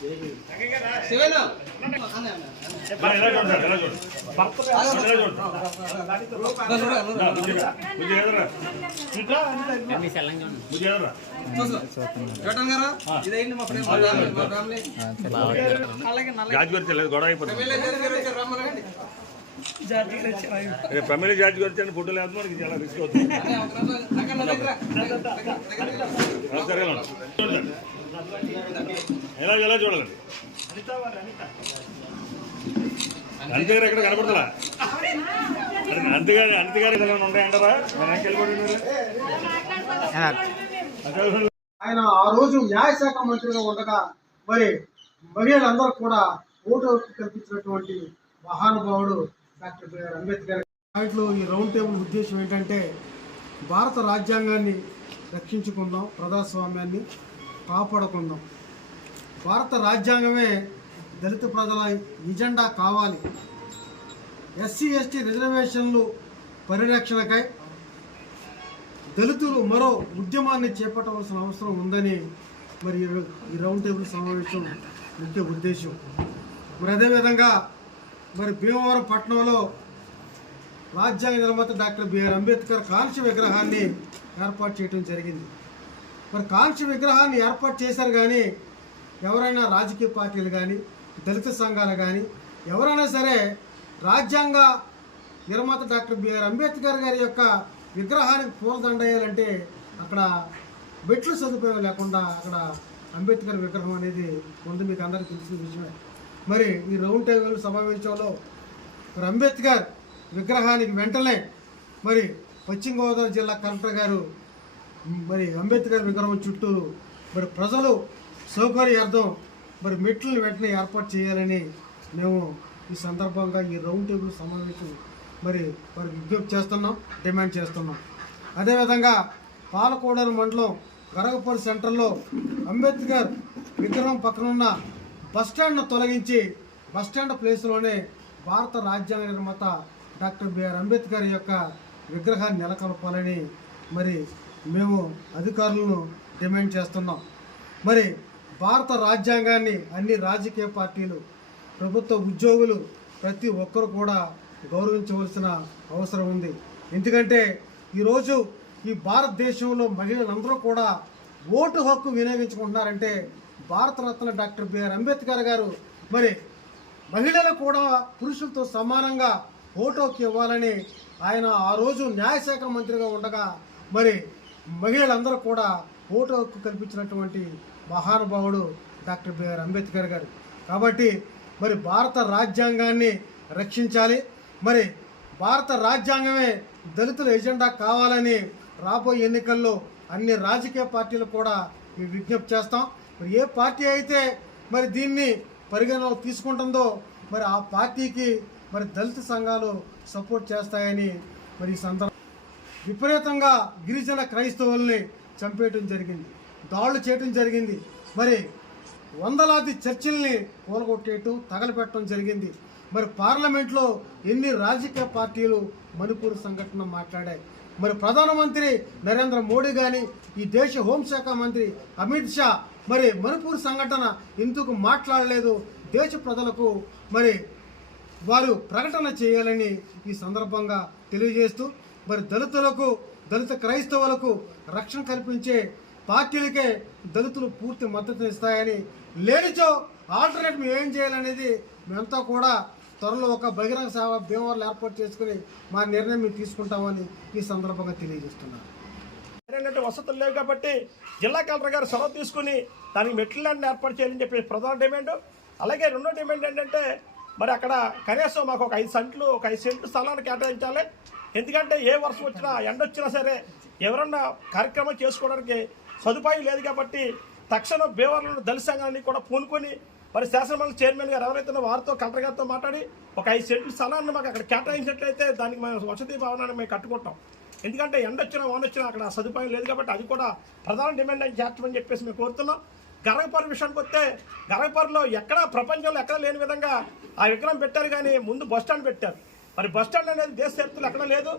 పడే హ్యాపీ రెండు phone free photo free చెప్తే చోట్ల పడాయి బాబా మామూలు కూడా మరి ఎలా చూడండి ఎలా చూడండి ఎలా చూడండి నా, బుజ్జిగా. బుజ్జిగా ఎదురురా. మీ సెల్లంగా ఉంది బుజ్జిగా ఎదురురా. ఇదేంటి మా ఫ్రెండ్ మా ఫ్యామిలీ అలాగే నల్ల జార్జ్ గారు తెలియదు గొడవ అయిపోతుంది రమ్మనండి రేపు ప్రమేయ జార్జ్ గారు వచ్చి ఫోటోలు వేద్దాం మనకి చాలా రిస్క్ అవుతుంది సరే. ఎలా ఎలా చూడాలండి? అంతే గారు ఎక్కడ కనపడతలా? అంతగాని ఏదైనా ఉంటాయంటారా ఆయన ఆ రోజు న్యాయశాఖ మంత్రిగా ఉండగా మరి మహిళలందరూ కూడా ఓటు హక్కు కల్పించినటువంటి మహానుభావుడు డాక్టర్ బిఆర్ అంబేద్కర్. దాంట్లో ఈ రౌండ్ టేబుల్ ఉద్దేశం ఏంటంటే భారత రాజ్యాంగాన్ని రక్షించుకుందాం ప్రజాస్వామ్యాన్ని కాపాడుకుందాం. భారత రాజ్యాంగమే దళిత ప్రజల ఎజెండా కావాలి. ఎస్సీ ఎస్టీ రిజర్వేషన్లు పరిరక్షణకై దళితులు మరో ఉద్యమాన్ని చేపట్టవలసిన అవసరం ఉందని మరి ఈ రౌండ్ టేబుల్ సమావేశం ముఖ్య ఉద్దేశం. మరి అదేవిధంగా మరి భీమవరం పట్టణంలో రాజ్యాంగ నిర్మాత డాక్టర్ బిఆర్ అంబేద్కర్ కాంస్య విగ్రహాన్ని ఏర్పాటు చేయడం జరిగింది. మరి కాంస్య విగ్రహాన్ని ఏర్పాటు చేశారు కానీ ఎవరైనా రాజకీయ పార్టీలు కానీ దళిత సంఘాలు కానీ ఎవరైనా సరే రాజ్యాంగ నిర్మాత డాక్టర్ బిఆర్ అంబేద్కర్ గారి యొక్క విగ్రహానికి పూలదండ వేయాలంటే అక్కడ మెట్లు సదుపాయం లేకుండా అక్కడ అంబేద్కర్ విగ్రహం అనేది ఉంది. మీకు అందరికీ తెలిసిన విషయమే. మరి ఈ రౌండ్ టేబుల్ సమావేశంలో మరి అంబేద్కర్ విగ్రహానికి వెంటనే మరి పశ్చిమ గోదావరి జిల్లా కలెక్టర్ గారు మరి అంబేద్కర్ విగ్రహం చుట్టూ మరి ప్రజలు సౌకర్యార్థం మరి మెట్లు వెంటనే ఏర్పాటు చేయాలని మేము ఈ సందర్భంగా ఈ రౌండ్ టేబుల్ సమావేశం మరి మరి విజ్ఞప్తి చేస్తున్నాం డిమాండ్ చేస్తున్నాం. అదేవిధంగా పాలకోడలు మండలం గరగపూడి సెంటర్లో అంబేద్కర్ విగ్రహం పక్కన ఉన్న బస్టాండ్ను తొలగించి బస్టాండ్ ప్లేస్లోనే భారత రాజ్యాంగ నిర్మాత డాక్టర్ బిఆర్ అంబేద్కర్ యొక్క విగ్రహాన్ని నెలకొల్పాలని మరి మేము అధికారులను డిమాండ్ చేస్తున్నాం. మరి భారత రాజ్యాంగాన్ని అన్ని రాజకీయ పార్టీలు ప్రభుత్వ ఉద్యోగులు ప్రతి ఒక్కరు కూడా గౌరవించవలసిన అవసరం ఉంది. ఎందుకంటే ఈరోజు ఈ భారతదేశంలో మహిళలందరూ కూడా ఓటు హక్కు వినియోగించుకుంటున్నారంటే భారతరత్న డాక్టర్ బిఆర్ అంబేద్కర్ గారు. మరి మహిళలు కూడా పురుషులతో సమానంగా ఓటు హక్కు ఇవ్వాలని ఆయన ఆ రోజు న్యాయశాఖ మంత్రిగా ఉండగా మరి మహిళలందరూ కూడా ఓటు హక్కు కల్పించినటువంటి మహానుభావుడు డాక్టర్ బిఆర్ అంబేద్కర్ గారు. కాబట్టి మరి భారత రాజ్యాంగాన్ని రక్షించాలి. మరి భారత రాజ్యాంగమే దళితుల ఎజెండా కావాలని రాబోయే ఎన్నికల్లో అన్ని రాజకీయ పార్టీలు కూడా ఈ విజ్ఞప్తి చేస్తాం. మరి ఏ పార్టీ అయితే మరి దీన్ని పరిగణలో తీసుకుంటుందో మరి ఆ పార్టీకి మరి దళిత సంఘాలు సపోర్ట్ చేస్తాయని మరి ఈ సందర్భం విపరీతంగా గిరిజన క్రైస్తవుల్ని చంపేయటం జరిగింది. దాడులు చేయటం జరిగింది. మరి వందలాది చర్చిల్ని కూలగొట్టేయటం తగలపెట్టడం జరిగింది. మరి పార్లమెంట్లో ఎన్ని రాజకీయ పార్టీలు మణిపూర్ సంఘటన మాట్లాడాయి? మరి ప్రధానమంత్రి నరేంద్ర మోడీ కానీ ఈ దేశ హోంశాఖ మంత్రి అమిత్ షా మరి మణిపూర్ సంఘటన ఎందుకు మాట్లాడలేదు? దేశ ప్రజలకు మరి వారు ప్రకటన చేయాలని ఈ సందర్భంగా తెలియజేస్తూ మరి దళితులకు దళిత క్రైస్తవులకు రక్షణ కల్పించే పార్టీలకే దళితులు పూర్తి మద్దతు ఇస్తాయని లేనిచో ఆల్టర్నేట్ మేము ఏం చేయాలనేది మేమంతా కూడా త్వరలో ఒక బహిరంగ సభ భీమవరంలో ఏర్పాటు చేసుకుని మా నిర్ణయం మేము తీసుకుంటామని ఈ సందర్భంగా తెలియజేస్తున్నాను. ఏంటంటే వసతులు లేవు కాబట్టి జిల్లా కలెక్టర్ గారు చొరవ తీసుకుని దానికి మెట్ల ఏర్పాటు చేయాలని చెప్పి ప్రధాన డిమాండ్. అలాగే రెండో డిమాండ్ ఏంటంటే మరి అక్కడ కనీసం మాకు ఒక ఐదు సెంట్లు ఒక ఐదు సెంట్లు స్థలాన్ని కేటాయించాలి. ఎందుకంటే ఏ వర్షం వచ్చినా ఎండ వచ్చినా సరే ఎవరన్నా కార్యక్రమం చేసుకోవడానికి సదుపాయం లేదు కాబట్టి తక్షణం భీమవరంలో దళిత సంఘాన్ని కూడా పూనుకొని మరి శాసనమండలి చైర్మన్ గారు ఎవరైతే వారితో కలెక్టర్ గారితో మాట్లాడి ఒక ఐదు సెంట్లు స్థలాన్ని మాకు అక్కడ కేటాయించినట్లయితే దానికి మేము వసతి భవనాన్ని మేము కట్టుకుంటాం. ఎందుకంటే ఎండ వచ్చినా వాన వచ్చినా అక్కడ సదుపాయం లేదు కాబట్టి అది కూడా ప్రధాన డిమాండ్ అని చేర్చమని చెప్పేసి మేము కోరుతున్నాం. గరగపర్ విషయానికి వస్తే గరగపర్లో ఎక్కడా ప్రపంచంలో ఎక్కడ లేని విధంగా ఆ విగ్రహం పెట్టారు కానీ ముందు బస్ స్టాండ్ పెట్టారు. మరి బస్ స్టాండ్ అనేది దేశ చరిత్రలు ఎక్కడ లేదు.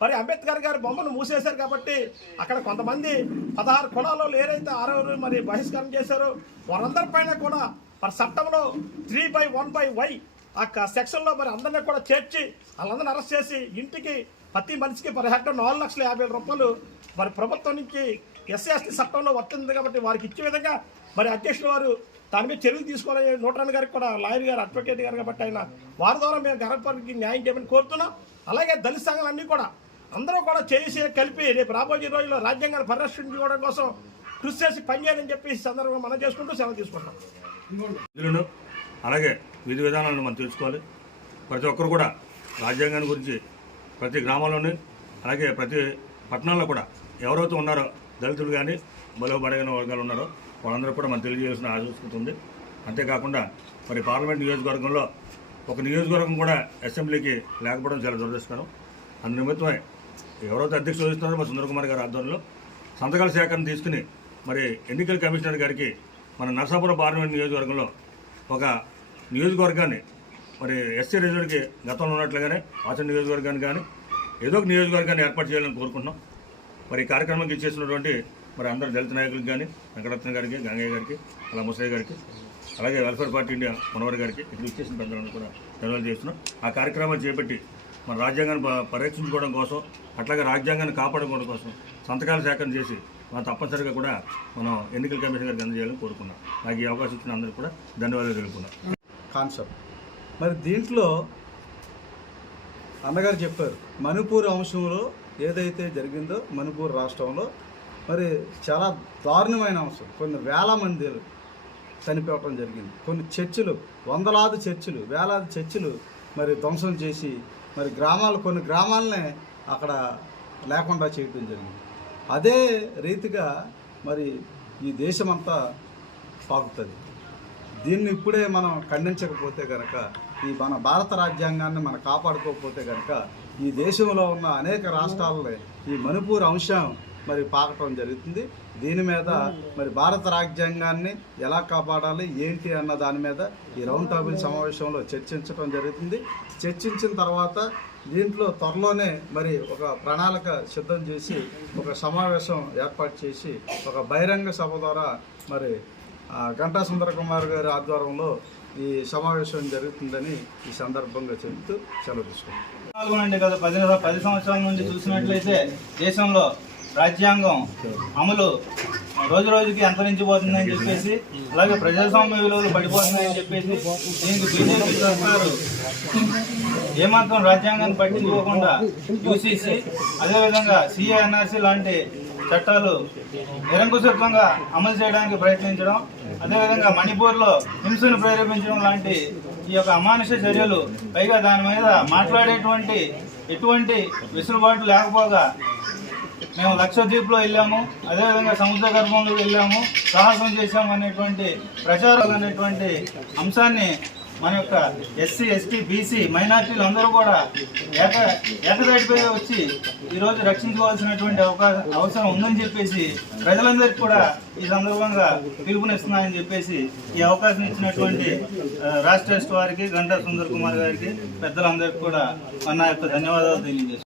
మరి అంబేద్కర్ గారి బొమ్మను మూసేశారు కాబట్టి అక్కడ కొంతమంది పదహారు కులాల్లో ఏదైతే ఆరు మరి బహిష్కరణ చేశారో వారందరి పైన కూడా మరి చట్టంలో three by one by Y ఆ క- సెక్షన్లో మరి అందరినీ కూడా చేర్చి వాళ్ళందరినీ అరెస్ట్ చేసి ఇంటికి ప్రతి మనిషికి పర్ హెక్టర్ నాలుగు లక్షల యాభై రూపాయలు మరి ప్రభుత్వం నుంచి ఎస్సీఎస్టీ చట్టంలో వర్తింది కాబట్టి వారికి ఇచ్చే విధంగా మరి అధ్యక్షులు వారు దాని మీద చర్యలు తీసుకోవాలని నూటరాని గారికి కూడా లాయర్ గారు అడ్వకేట్ గారు కాబట్టి ఆయన వారి ద్వారా మేము గర్భపరికి న్యాయం చేయమని కోరుతున్నాం. అలాగే దళిత సంఘాలన్నీ కూడా అందరూ కూడా చేసి కలిపి రేపు రాబోయే రోజుల్లో రాజ్యాంగాన్ని పరిరక్షించుకోవడం కోసం కృషి చేసి పనిచేయాలని చెప్పి ఈ సందర్భంగా మనం చేసుకుంటూ సెలవు తీసుకుంటాం విధులను అలాగే విధి విధానాలను మనం తెలుసుకోవాలి. ప్రతి ఒక్కరు కూడా రాజ్యాంగాన్ని గురించి ప్రతి గ్రామంలోని అలాగే ప్రతి పట్టణాల్లో కూడా ఎవరైతే ఉన్నారో దళితులు కానీ బలవబడిన వర్గాలు ఉన్నారో వాళ్ళందరూ కూడా మనం తెలియజేయాల్సిన ఆలోచిస్తుంది అంతేకాకుండా మరి పార్లమెంట్ నియోజకవర్గంలో ఒక నియోజకవర్గం కూడా అసెంబ్లీకి లేకపోవడం చాలా దురదృష్టకరం. అందు నిమిత్తమై ఎవరైతే అధ్యక్షులు వహిస్తున్నారో మా సుందర కుమార్ గారి ఆధ్వర్యంలో సంతకాల సేకరణ తీసుకుని మరి ఎన్నికల కమిషనర్ గారికి మన నర్సాపురం పార్లమెంట్ నియోజకవర్గంలో ఒక నియోజకవర్గాన్ని మరి ఎస్సీ రిజర్వ్కి గతంలో ఉన్నట్లుగానే ఆచరణ నియోజకవర్గాన్ని కానీ ఏదో ఒక నియోజకవర్గాన్ని ఏర్పాటు చేయాలని కోరుకుంటున్నాం. మరి ఈ కార్యక్రమానికి ఇచ్చేసినటువంటి మరి అందరు దళిత నాయకులకు కానీ వెంకటరత్న గారికి గంగయ్య గారికి అలా ముసయ్య గారికి అలాగే వెల్ఫేర్ పార్టీ ఇండియా మనవర్ గారికి ఇక్కడ ఇచ్చేసిన పెద్దలను కూడా ధన్యవాదాలు చేస్తున్నాం. ఆ కార్యక్రమాలు చేపట్టి మన రాజ్యాంగాన్ని ప- పరిరక్షించుకోవడం కోసం అట్లాగే రాజ్యాంగాన్ని కాపాడుకోవడం కోసం సంతకాల సేకరణ చేసి మనం తప్పనిసరిగా కూడా మనం ఎన్నికల కమిషన్ గారికి అందజేయాలని కోరుకున్నాం. నాకు ఈ అవకాశం ఇచ్చిన అందరికీ కూడా ధన్యవాదాలు తెలుపుకున్నాం కాన్సెప్ట్. మరి దీంట్లో అన్నగారు చెప్పారు మణిపూర్ అంశంలో ఏదైతే జరిగిందో మణిపూర్ రాష్ట్రంలో మరి చాలా దారుణమైన అంశం కొన్ని వేల మంది చనిపోవటం జరిగింది. కొన్ని చర్చిలు వందలాది చర్చిలు వేలాది చర్చిలు మరి ధ్వంసం చేసి మరి గ్రామాలు కొన్ని గ్రామాలనే అక్కడ లేకుండా చేయటం జరిగింది. అదే రీతిగా మరి ఈ దేశమంతా పాకుతుంది దీన్ని ఇప్పుడే మనం ఖండించకపోతే కనుక ఈ మన భారత రాజ్యాంగాన్ని మనం కాపాడుకోకపోతే కనుక ఈ దేశంలో ఉన్న అనేక రాష్ట్రాలని ఈ మణిపూర్ అంశం మరి పాకటం జరుగుతుంది. దీని మీద మరి భారత రాజ్యాంగాన్ని ఎలా కాపాడాలి ఏంటి అన్న దాని మీద ఈ రౌండ్ టేబుల్ సమావేశంలో చర్చించడం జరుగుతుంది. చర్చించిన తర్వాత దీంట్లో త్వరలోనే మరి ఒక ప్రణాళిక సిద్ధం చేసి ఒక సమావేశం ఏర్పాటు చేసి ఒక బహిరంగ సభ ద్వారా మరి గంటా సుందర కుమార్ గారి ఆధ్వర్యంలో ఈ సమావేశం జరుగుతుందని ఈ సందర్భంగా చెబుతూ సెలవు తీసుకుంటాం నాలుగు గత పది పది సంవత్సరాల నుండి చూసినట్లయితే దేశంలో రాజ్యాంగం అమలు రోజు రోజుకి అంతరించిపోతుందని చెప్పేసి అలాగే ప్రజాస్వామ్య విలువలు పడిపోతున్నాయని చెప్పేసి దీనికి బీజేపీ సర్కారు ఏమాత్రం రాజ్యాంగాన్ని పట్టించుకోకుండా యూసీసీ అదేవిధంగా సిఏఎన్ఆర్సీ లాంటి చట్టాలు నిరంకుశత్వంగా అమలు చేయడానికి ప్రయత్నించడం అదేవిధంగా మణిపూర్లో హింసను ప్రేరేపించడం లాంటి ఈ యొక్క అమానుష చర్యలు పైగా దాని మీద మాట్లాడేటువంటి ఎటువంటి వెసులుబాటు లేకపోగా మేము లక్షద్వీప్లో వెళ్ళాము అదేవిధంగా సముద్ర గర్భంలో వెళ్ళాము సాహసం చేశాము అనేటువంటి ప్రచారం అనేటువంటి అంశాన్ని మన యొక్క ఎస్సీ ఎస్టీ బీసీ మైనార్టీలు అందరూ కూడా ఏక ఏకదాటిపై వచ్చి ఈరోజు రక్షించుకోవాల్సినటువంటి అవకాశం అవసరం ఉందని చెప్పేసి ప్రజలందరికీ కూడా ఈ సందర్భంగా పిలుపునిస్తున్నాయని చెప్పేసి ఈ అవకాశం ఇచ్చినటువంటి ఆ, రాష్ట్ర ట్రస్ట్ వారికి గంటా సుందర్ కుమార్ గారికి పెద్దలందరికీ కూడా మన యొక్క ధన్యవాదాలు తెలియజేస్తున్నాను